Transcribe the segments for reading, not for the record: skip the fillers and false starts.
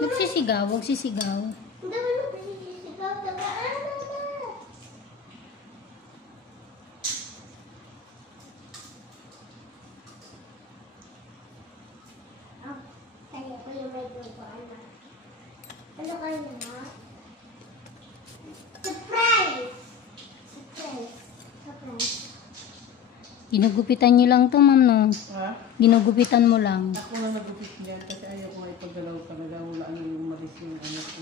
Nagsisigaw, huwag sisigaw. Hindi mo nagsisigaw. Tagaan na. Kaya ko yung may dugaan na. Ano kayo na? Surprise! Surprise. Surprise. Ginugupitan niyo lang to, ma'am, no? Ha? Ginugupitan mo lang. Ako na nagupit niya kasi ayaw ko nga ipagdalaw talaga. Wala ano yung malis yung anak ko.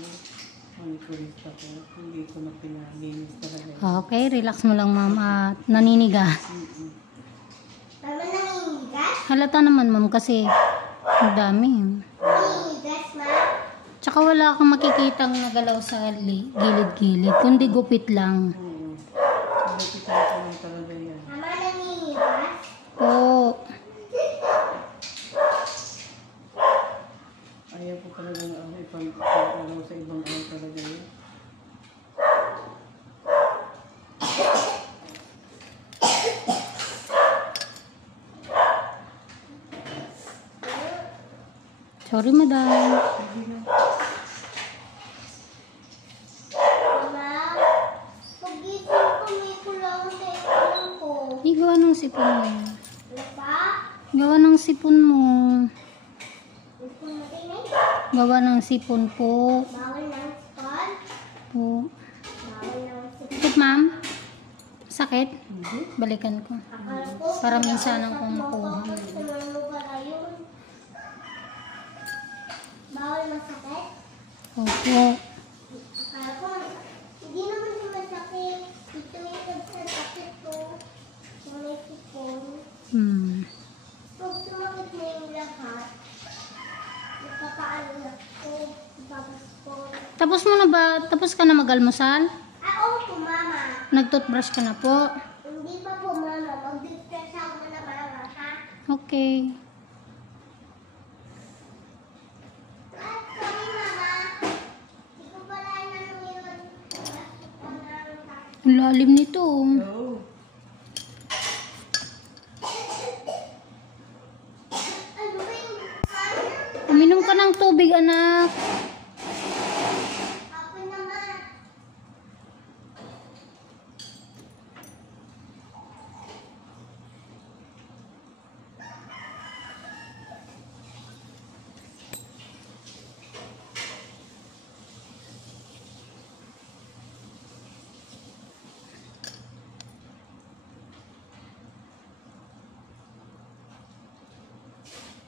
Manikurista ko. Hindi ko na pinalinis talaga. Okay, relax mo lang, ma'am. At naninigas. Mama nangingigas? Halata naman, ma'am, kasi ang dami. Nangingigas, ma? Tsaka wala kang makikitang nagalaw sa gilid-gilid, kundi gupit lang. Nagupitan ko lang talaga yan. Mama nangingigas? Oo. Ayaw ko talaga na ano ipagdalaw sa ibang ano talaga yan. Sorry, madam. Mama, pagising ko may kulang sa ikaw ko. Gawa ng sipon mo yan. Ano pa? Gawa ng sipon mo. Gusto mo tingin? Gawa ng sipon po. Bawal ng spot? Po. Bawal ng spot? Sakit, ma'am? Sakit? Balikan ko. Akala ko, Para minsan ang kinausap mo kumukuha. ko, gusto mo pala yun. Bawal masakit? Opo. Akala ko, hindi naman siya masakit. Ito yung nagsasakit ko. Yung may sipon. Pag sumakit na yung lahat, nagpapaanak ko, ipapaspon. Tapos mo na ba? Tapos ka na mag-almusal? Oo po, mama. Nag-toothbrush ka na po? Hindi pa po, mama. Mag-distress ako na mama, ha? Okay. Ah, sorry, mama. Hindi ko pala alam yun. Ang lalim nito. Oo. Ano ba yung sana? Uminom ka ng tubig, anak. Ako naman.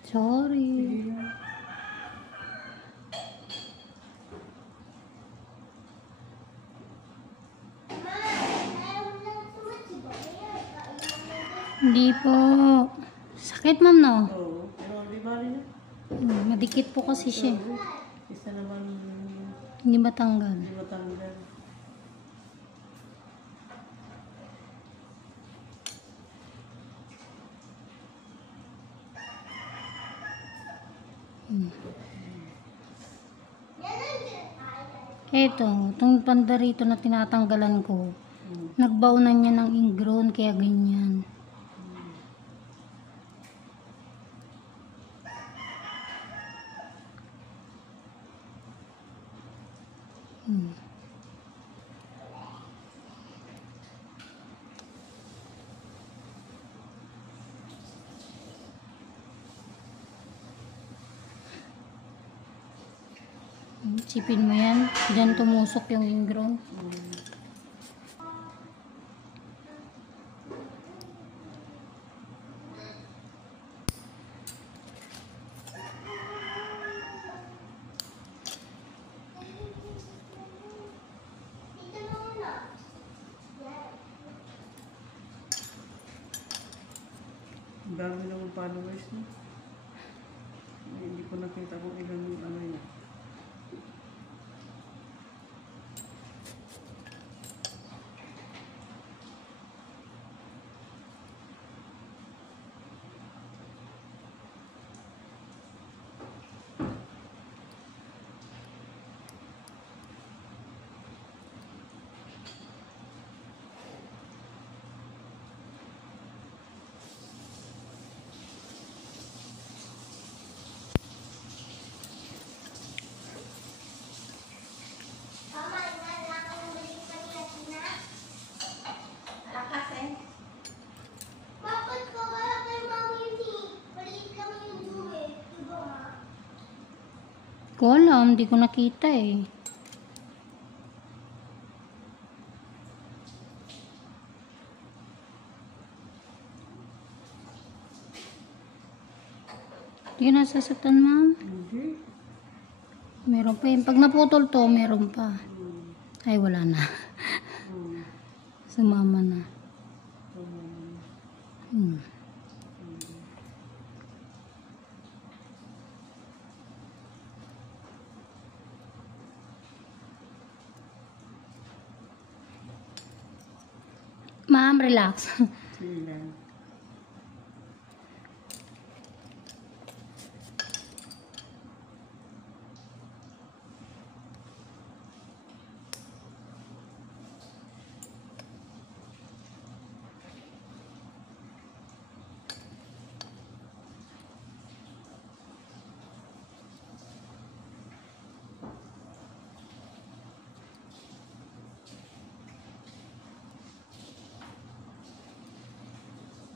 Sorry. Ma, ayaw mo lang sumasigaw. Kaya, kain mo na. Hindi po. Sakit, ma'am, no? Oo. Pero di ba rin? Madikit po kasi siya. Isa naman Hindi matanggal. hindi matanggal. Eto, itong panda rito na tinatanggalan ko. Nagbaunan niya ng ingrown, kaya ganyan. Sipin mo yan. Diyan tumusok yung ingrown. Dito na muna. Yan. Ang dami naman followers no? Hindi ko nakita kung ilan yung ano yun. Ko alam, hindi ko nakita eh. Hindi ka nasasaktan, ma'am. Hindi. Meron pa yun. Pag naputol to, meron pa. Ay, wala na. Sumama na. Hmm. Ma'am, relax. Sige lang.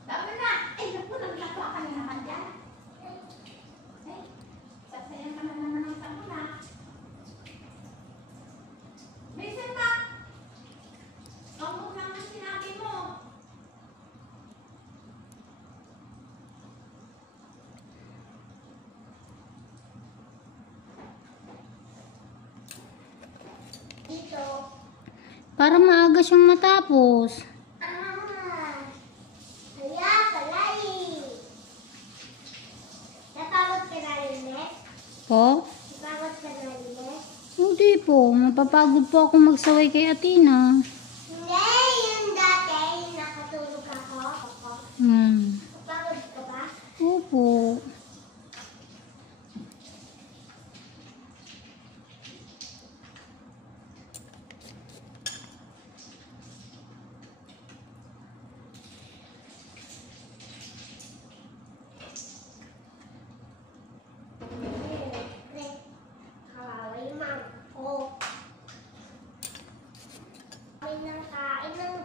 Tama na! Ay, naku, nagkakwa ka na naman dyan. Ay, sasayan ka na naman ng tama. Minsan pa! Huwag naman sinabi mo. Dito. Para maaga siyang matapos. Kaya pala eh. Napagod ka na rin, eh? Po? Napagod ka na rin, eh? Hindi po. Mapapagod po ako magsaway kay Athena. Hindi, yung dati, yung nakatulog ako. Hmm. Napagod ka ba? Opo. Kawawa yung mama ko. Kain ng